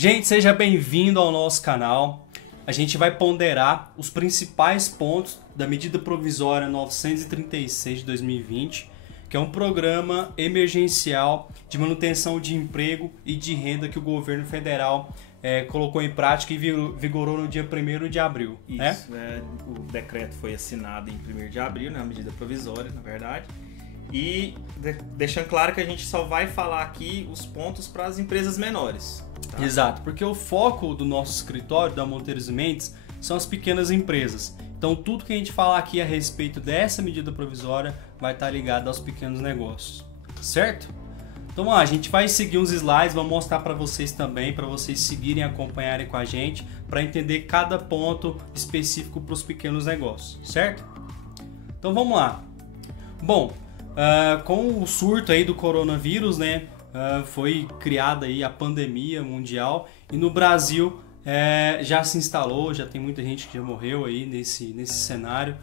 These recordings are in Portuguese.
Gente, seja bem-vindo ao nosso canal. A gente vai ponderar os principais pontos da medida provisória 936 de 2020, que é um programa emergencial de manutenção de emprego e de renda que o governo federal colocou em prática e vigorou no dia 1º de abril. Isso, o decreto foi assinado em 1º de abril, né, a medida provisória, na verdade. E deixando claro que a gente só vai falar aqui os pontos para as empresas menores. Tá? Exato, porque o foco do nosso escritório, da Monteiros e Mendes, são as pequenas empresas. Então tudo que a gente falar aqui a respeito dessa medida provisória vai estar ligado aos pequenos negócios, certo? Então a gente vai seguir uns slides, vou mostrar para vocês também, para vocês seguirem e acompanharem com a gente, para entender cada ponto específico para os pequenos negócios, certo? Então vamos lá. Bom, com o surto aí do coronavírus, né, foi criada aí a pandemia mundial e no Brasil já se instalou, já tem muita gente que já morreu aí nesse cenário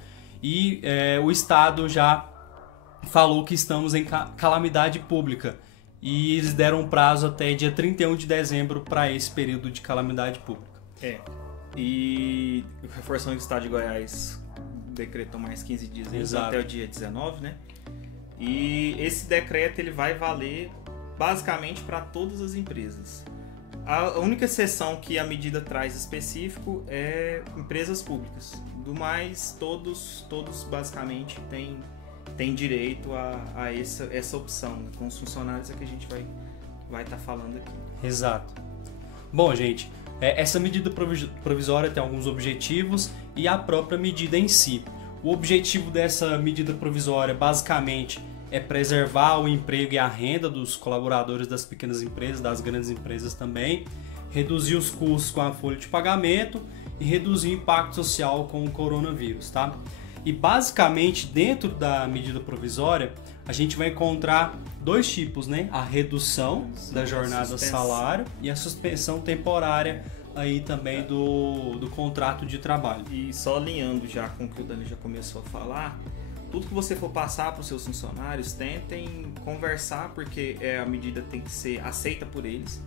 e o Estado já falou que estamos em calamidade pública e eles deram um prazo até dia 31 de dezembro para esse período de calamidade pública. E reforçando que o Estado de Goiás decretou mais 15 dias até o dia 19, né? E esse decreto ele vai valer basicamente para todas as empresas. A única exceção que a medida traz específico é empresas públicas. Do mais, todos basicamente têm direito a essa opção. Né? Com os funcionários é que a gente vai estar falando aqui. Exato. Bom, gente, essa medida provisória tem alguns objetivos e a própria medida em si. O objetivo dessa medida provisória, basicamente, é preservar o emprego e a renda dos colaboradores das pequenas empresas, das grandes empresas também, reduzir os custos com a folha de pagamento e reduzir o impacto social com o coronavírus, tá? E, basicamente, dentro da medida provisória, a gente vai encontrar dois tipos, né? A redução da jornada salário e a suspensão temporária aí também do contrato de trabalho. E só alinhando já com o que o Dani já começou a falar, tudo que você for passar para os seus funcionários, tentem conversar, porque a medida tem que ser aceita por eles,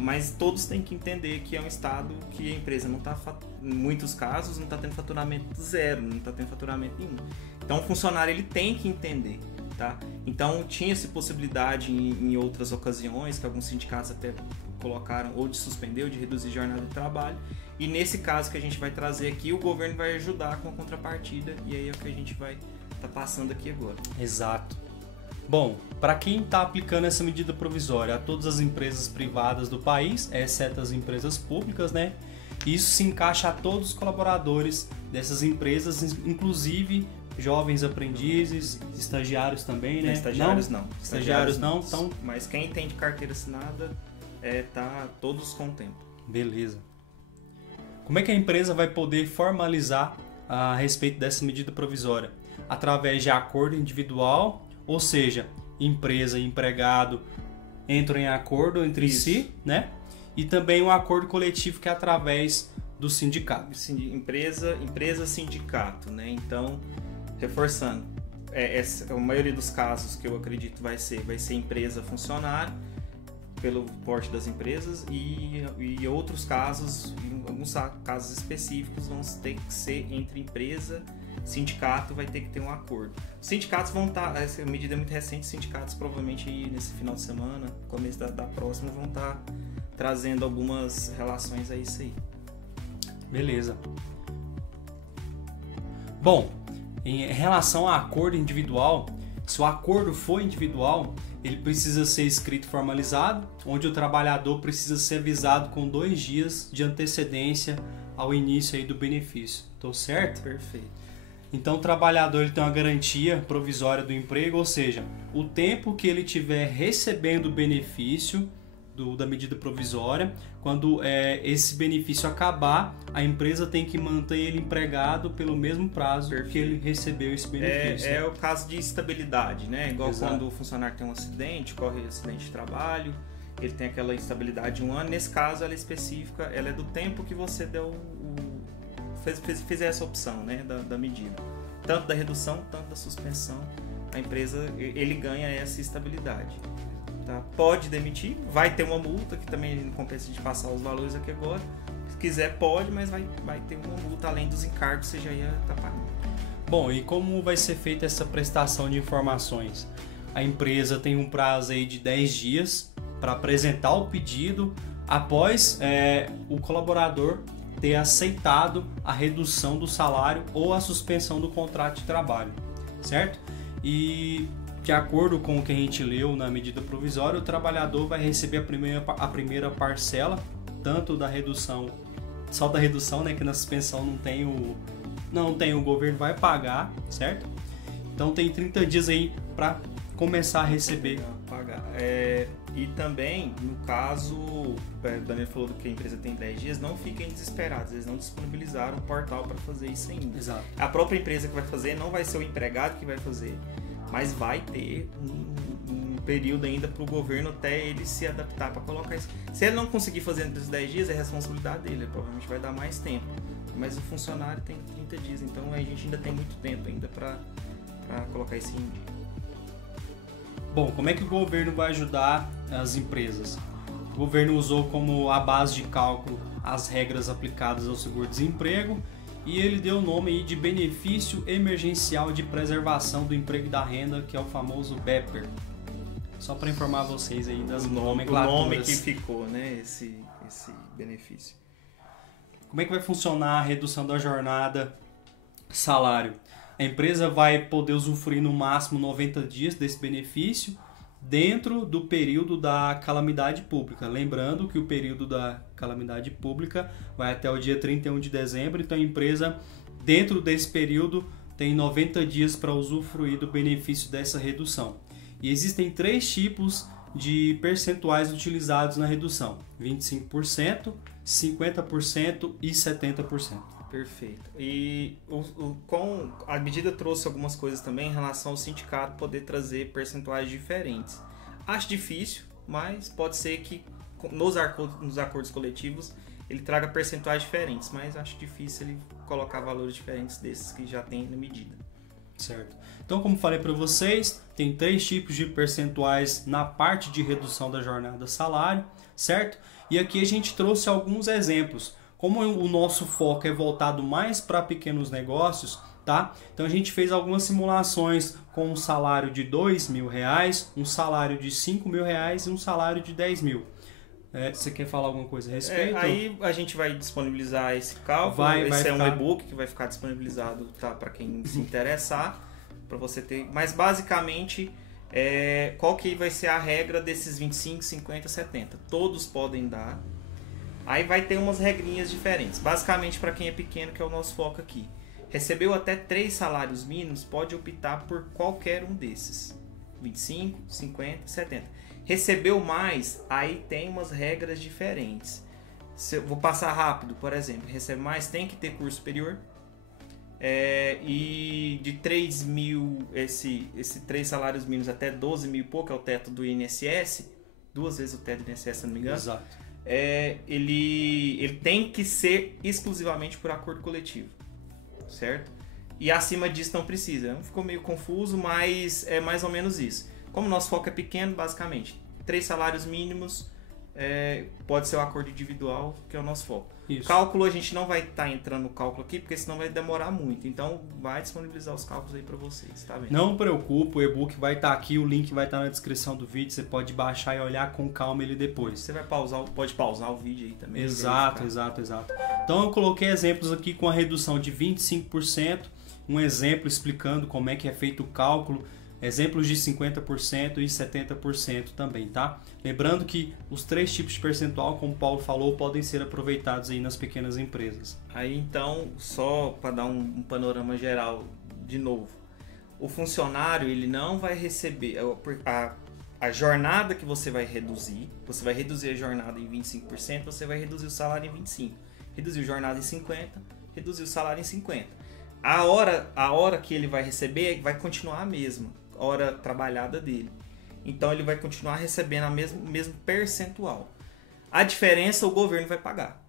mas todos têm que entender que é um estado que a empresa não está, em muitos casos, não está tendo faturamento zero, não está tendo faturamento nenhum. Então o funcionário ele tem que entender. Tá? Então tinha-se possibilidade em outras ocasiões, que alguns sindicatos até colocaram, ou de suspender ou de reduzir jornada de trabalho, e nesse caso que a gente vai trazer aqui, o governo vai ajudar com a contrapartida, e aí é o que a gente vai estar passando aqui agora. Exato. Bom, para quem está aplicando essa medida provisória a todas as empresas privadas do país, exceto as empresas públicas, né? Isso se encaixa a todos os colaboradores dessas empresas, inclusive jovens aprendizes, estagiários também, né? Estagiários não. Estagiários não, então... Mas quem tem de carteira assinada, tá todos com o tempo. Beleza. Como é que a empresa vai poder formalizar a respeito dessa medida provisória? Através de acordo individual, ou seja, empresa e empregado entram em acordo entre si, né? E também um acordo coletivo que é através do sindicato. Empresa, sindicato, né? Então, reforçando, a maioria dos casos que eu acredito vai ser empresa funcionário, pelo porte das empresas, e outros casos, em alguns casos específicos, vão ter que ser entre empresa, sindicato, vai ter que ter um acordo. Os sindicatos vão estar, essa medida é muito recente, os sindicatos provavelmente aí nesse final de semana, começo da próxima, vão estar trazendo algumas relações a isso aí. Beleza. Bom, em relação a acordo individual, se o acordo for individual, ele precisa ser escrito e formalizado, onde o trabalhador precisa ser avisado com 2 dias de antecedência ao início aí do benefício. Tô certo? Perfeito. Então o trabalhador ele tem uma garantia provisória do emprego, ou seja, o tempo que ele estiver recebendo o benefício da medida provisória, quando esse benefício acabar, a empresa tem que manter ele empregado pelo mesmo prazo que ele recebeu esse benefício. É o caso de estabilidade, né? Igual Exato. Quando o funcionário tem um acidente, corre acidente de trabalho, ele tem aquela instabilidade de 1 ano. Nesse caso, ela é específica, ela é do tempo que você deu fez essa opção, né? Da medida. Tanto da redução, tanto da suspensão, a empresa, ele ganha essa estabilidade. Tá? Pode demitir, vai ter uma multa, que também não compensa de passar os valores aqui agora. Se quiser pode, mas vai ter uma multa além dos encargos que você já ia estar pagando. Bom, e como vai ser feita essa prestação de informações? A empresa tem um prazo aí de 10 dias para apresentar o pedido após o colaborador ter aceitado a redução do salário ou a suspensão do contrato de trabalho, certo? E de acordo com o que a gente leu na medida provisória, o trabalhador vai receber a primeira parcela, tanto da redução, só da redução, né, que na suspensão não tem o governo vai pagar, certo? Então tem 30 dias aí para começar a receber. Pagar. E também, no caso, o Daniel falou que a empresa tem 10 dias, não fiquem desesperados, eles não disponibilizaram um portal para fazer isso ainda. Exato. A própria empresa que vai fazer não vai ser o empregado que vai fazer, mas vai ter um período ainda para o governo até ele se adaptar para colocar isso. Se ele não conseguir fazer entre os 10 dias, é responsabilidade dele, provavelmente vai dar mais tempo. Mas o funcionário tem 30 dias, então a gente ainda tem muito tempo ainda para colocar isso em dia. Bom, como é que o governo vai ajudar as empresas? O governo usou como a base de cálculo as regras aplicadas ao seguro-desemprego e ele deu o nome aí de Benefício Emergencial de Preservação do Emprego e da Renda, que é o famoso BEPER. Só para informar vocês aí das nomenclaturas. O nome que ficou, né? Esse benefício. Como é que vai funcionar a redução da jornada, salário? A empresa vai poder usufruir no máximo 90 dias desse benefício dentro do período da calamidade pública. Lembrando que o período da calamidade pública vai até o dia 31 de dezembro, então a empresa, dentro desse período, tem 90 dias para usufruir do benefício dessa redução. E existem 3 tipos de percentuais utilizados na redução: 25%, 50% e 70%. Perfeito. E com a medida trouxe algumas coisas também em relação ao sindicato poder trazer percentuais diferentes. Acho difícil, mas pode ser que nos acordos coletivos ele traga percentuais diferentes, mas acho difícil ele colocar valores diferentes desses que já tem na medida. Certo. Então, como falei para vocês, tem 3 tipos de percentuais na parte de redução da jornada salário, certo? E aqui a gente trouxe alguns exemplos. Como o nosso foco é voltado mais para pequenos negócios, tá? Então a gente fez algumas simulações com um salário de R$2.000, um salário de R$5.000 e um salário de R$10.000. Você quer falar alguma coisa a respeito? Aí a gente vai disponibilizar esse cálculo. Esse é um e-book que vai ficar disponibilizado, tá, para quem se interessar, para você ter. Mas basicamente, qual que vai ser a regra desses 25, 50, 70? Todos podem dar. Aí vai ter umas regrinhas diferentes. Basicamente, para quem é pequeno, que é o nosso foco aqui. Recebeu até 3 salários mínimos, pode optar por qualquer um desses. 25, 50, 70. Recebeu mais, aí tem umas regras diferentes. Vou passar rápido, por exemplo. Recebe mais, tem que ter curso superior. E de 3 mil, esse 3 salários mínimos até 12 mil e pouco, é o teto do INSS. 2 vezes o teto do INSS, se não me engano. Exato. Ele tem que ser exclusivamente por acordo coletivo, certo? E acima disso não precisa. Ficou meio confuso, mas é mais ou menos isso. Como o nosso foco é pequeno, basicamente, 3 salários mínimos, pode ser o acordo individual, que é o nosso foco. Isso. Cálculo, a gente não vai estar entrando no cálculo aqui, porque senão vai demorar muito. Então, vai disponibilizar os cálculos aí para vocês, tá vendo? Não preocupe, o e-book vai estar aqui, o link vai estar na descrição do vídeo, você pode baixar e olhar com calma ele depois. Você pode pausar o vídeo aí também. Exato. Então, eu coloquei exemplos aqui com a redução de 25%, um exemplo explicando como é que é feito o cálculo, exemplos de 50% e 70% também, tá? Lembrando que os 3 tipos de percentual, como o Paulo falou, podem ser aproveitados aí nas pequenas empresas. Aí então, só para dar um panorama geral de novo, o funcionário ele não vai receber a jornada que você vai reduzir a jornada em 25%, você vai reduzir o salário em 25%, reduzir a jornada em 50%, reduzir o salário em 50%. A hora que ele vai receber vai continuar a mesma hora trabalhada dele. Então ele vai continuar recebendo o mesmo percentual. A diferença o governo vai pagar.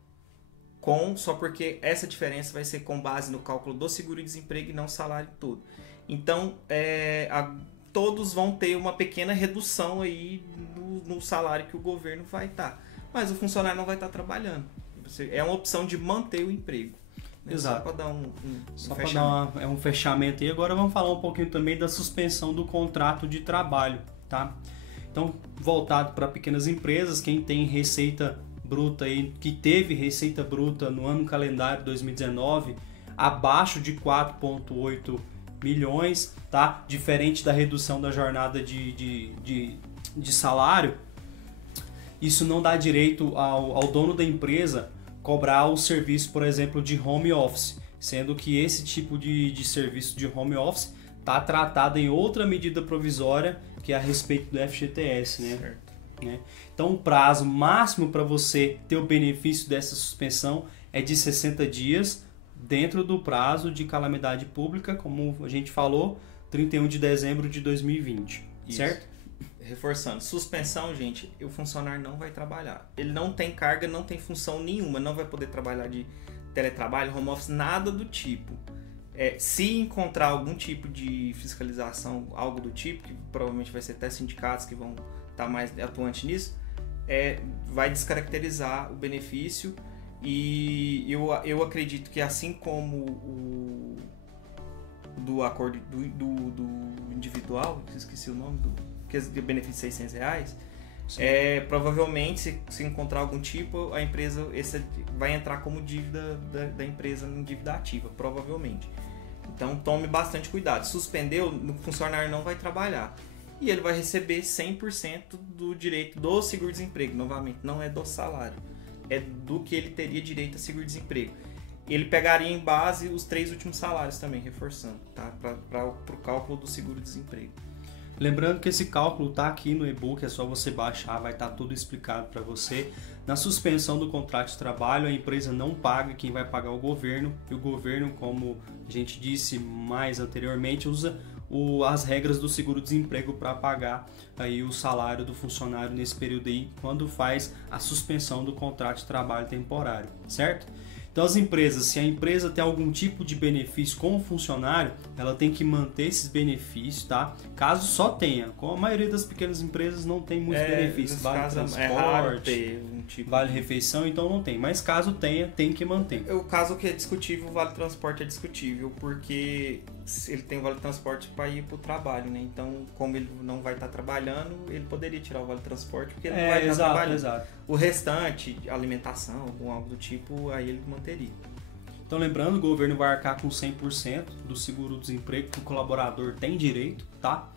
Só porque essa diferença vai ser com base no cálculo do seguro-desemprego e não o salário todo. Então todos vão ter uma pequena redução aí no salário que o governo vai estar. Mas o funcionário não vai estar trabalhando. É uma opção de manter o emprego. Né? Exato. Só para dar um fechamento. Um fechamento. E agora vamos falar um pouquinho também da suspensão do contrato de trabalho, tá? Então, voltado para pequenas empresas, quem tem receita bruta aí, que teve receita bruta no ano calendário 2019 abaixo de 4,8 milhões, tá? Diferente da redução da jornada de salário, isso não dá direito ao dono da empresa cobrar o serviço, por exemplo, de home office, sendo que esse tipo de serviço de home office está tratado em outra medida provisória que é a respeito do FGTS, né? Certo. Então o prazo máximo para você ter o benefício dessa suspensão é de 60 dias dentro do prazo de calamidade pública, como a gente falou, 31 de dezembro de 2020, Isso. certo? Reforçando, suspensão, gente, o funcionário não vai trabalhar. Ele não tem carga, não tem função nenhuma, não vai poder trabalhar de teletrabalho, home office, nada do tipo. Se encontrar algum tipo de fiscalização, algo do tipo, que provavelmente vai ser até sindicatos que vão estar mais atuantes nisso, vai descaracterizar o benefício. E eu acredito que assim como o do acordo do individual, esqueci o nome, que beneficia R$600, provavelmente se encontrar algum tipo, a empresa vai entrar como dívida da empresa em dívida ativa, provavelmente. Então tome bastante cuidado. Suspendeu, o funcionário não vai trabalhar. E ele vai receber 100% do direito do seguro-desemprego. Novamente, não é do salário. É do que ele teria direito a seguro-desemprego. Ele pegaria em base os 3 últimos salários também, reforçando, tá? Para o cálculo do seguro-desemprego. Lembrando que esse cálculo está aqui no e-book, é só você baixar, vai estar tudo explicado para você. Na suspensão do contrato de trabalho, a empresa não paga, quem vai pagar é o governo. E o governo, como a gente disse mais anteriormente, usa as regras do seguro-desemprego para pagar aí o salário do funcionário nesse período aí, quando faz a suspensão do contrato de trabalho temporário, certo? Então as empresas, se a empresa tem algum tipo de benefício com o funcionário, ela tem que manter esses benefícios, tá? Caso só tenha, como a maioria das pequenas empresas não tem muitos benefícios, vale transporte, vale refeição, então não tem. Mas caso tenha, tem que manter. O caso que é discutível, o vale transporte é discutível, porque ele tem o vale transporte para ir para o trabalho, né? Então, como ele não vai estar trabalhando, ele poderia tirar o vale transporte, porque ele não vai estar trabalhando. Exato. O restante, alimentação, ou algo do tipo, aí ele manteria. Então, lembrando, o governo vai arcar com 100% do seguro-desemprego que o colaborador tem direito, tá?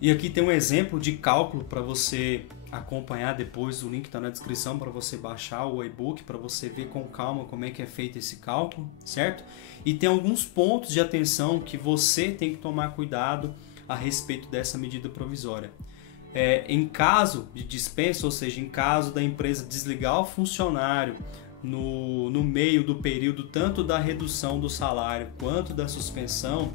E aqui tem um exemplo de cálculo para você acompanhar depois, o link está na descrição para você baixar o e-book, para você ver com calma como é que é feito esse cálculo, certo? E tem alguns pontos de atenção que você tem que tomar cuidado a respeito dessa medida provisória. Em caso de dispensa, ou seja, em caso da empresa desligar o funcionário no meio do período tanto da redução do salário quanto da suspensão,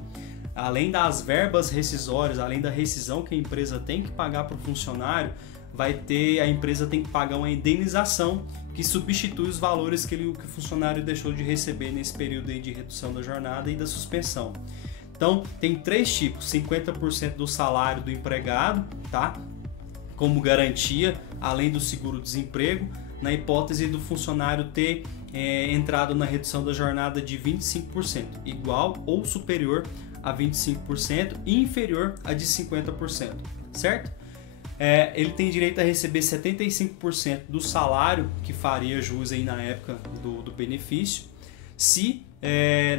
além das verbas rescisórias, além da rescisão que a empresa tem que pagar para o funcionário, a empresa tem que pagar uma indenização que substitui os valores que o funcionário deixou de receber nesse período aí de redução da jornada e da suspensão. Então, tem 3 tipos, 50% do salário do empregado, tá? Como garantia, além do seguro-desemprego, na hipótese do funcionário ter entrado na redução da jornada de 25%, igual ou superior a 25% e inferior a de 50%, certo? Ele tem direito a receber 75% do salário que faria jus aí na época do benefício, se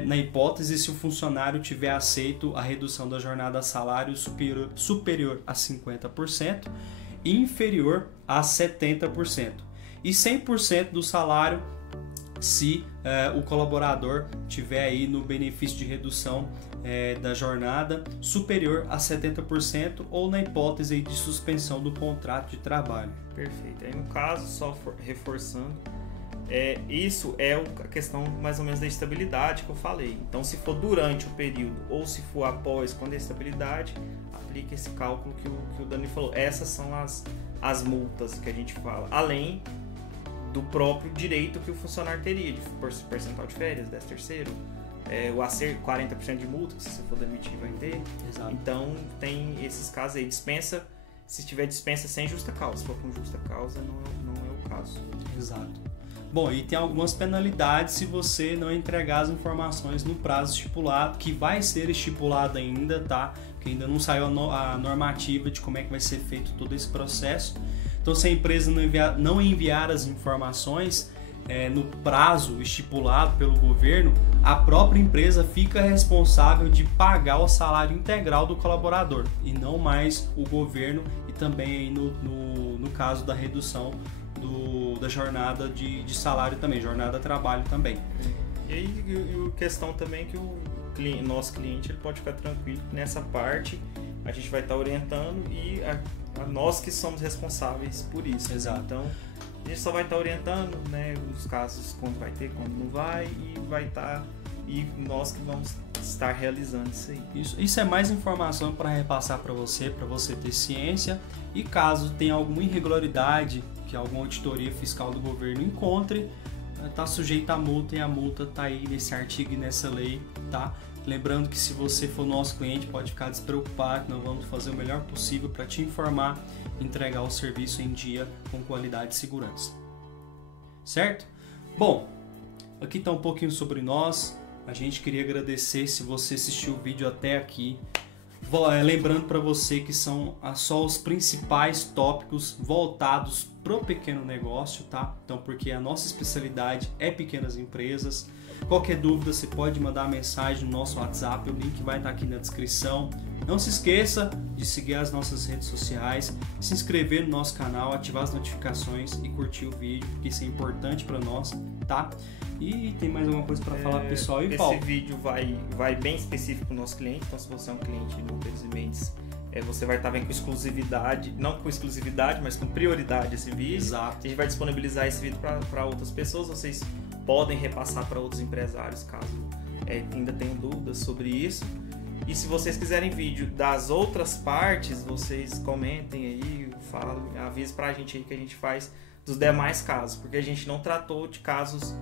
na hipótese se o funcionário tiver aceito a redução da jornada a salário superior a 50% e inferior a 70%, e 100% do salário se o colaborador tiver aí no benefício de redução da jornada superior a 70% ou na hipótese aí de suspensão do contrato de trabalho. Perfeito. Aí no caso, só reforçando, isso é a questão mais ou menos da estabilidade que eu falei. Então, se for durante o período ou se for após, quando é estabilidade, aplique esse cálculo que o Dani falou. Essas são as multas que a gente fala, além do próprio direito que o funcionário teria, de percentual de férias, 13º, o acerto, 40% de multa, que se você for demitir vai ter. Exato. Então tem esses casos aí, dispensa se tiver dispensa sem justa causa. Se for com justa causa, não é o caso. Exato. Bom, e tem algumas penalidades se você não entregar as informações no prazo estipulado, que vai ser estipulado ainda, tá? Porque ainda não saiu a normativa de como é que vai ser feito todo esse processo. Então, se a empresa não enviar as informações no prazo estipulado pelo governo, a própria empresa fica responsável de pagar o salário integral do colaborador e não mais o governo, e também aí no caso da redução da jornada de salário também, jornada de trabalho também. E aí a questão também é que o nosso cliente ele pode ficar tranquilo nessa parte, a gente vai estar orientando e a nós que somos responsáveis por isso. Exato. Então a gente só vai estar orientando, né, os casos, quando vai ter, quando não vai, e nós que vamos estar realizando isso aí. Isso é mais informação para repassar para você ter ciência, e caso tenha alguma irregularidade que alguma auditoria fiscal do governo encontre, está sujeito à multa, e a multa está aí nesse artigo e nessa lei, tá? Lembrando que se você for nosso cliente, pode ficar despreocupado, que nós vamos fazer o melhor possível para te informar e entregar o serviço em dia com qualidade e segurança. Certo? Bom, aqui está um pouquinho sobre nós. A gente queria agradecer se você assistiu o vídeo até aqui. Lembrando para você que são só os principais tópicos voltados para o pequeno negócio, tá? Então, porque a nossa especialidade é pequenas empresas. Qualquer dúvida, você pode mandar mensagem no nosso WhatsApp, o link vai estar aqui na descrição. Não se esqueça de seguir as nossas redes sociais, se inscrever no nosso canal, ativar as notificações e curtir o vídeo, porque isso é importante para nós, tá? E tem mais alguma coisa para falar, pessoal? E Paulo? Esse vídeo vai bem específico para o nosso cliente, então se você é um cliente no Monteiro e Mendes, você vai estar vendo com exclusividade, não com exclusividade, mas com prioridade esse vídeo. Exato. A gente vai disponibilizar esse vídeo para outras pessoas, vocês podem repassar para outros empresários caso ainda tenham dúvidas sobre isso. E se vocês quiserem vídeo das outras partes, vocês comentem aí, falem, avisem pra gente aí que a gente faz dos demais casos, porque a gente não tratou de casos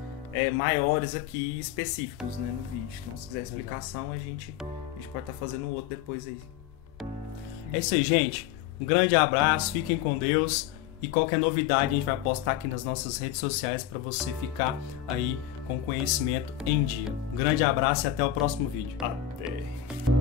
maiores aqui específicos, né, no vídeo. Então, se quiser explicação, a gente pode estar fazendo outro depois aí. É isso aí, gente. Um grande abraço, fiquem com Deus. E qualquer novidade a gente vai postar aqui nas nossas redes sociais para você ficar aí com conhecimento em dia. Um grande abraço e até o próximo vídeo. Até!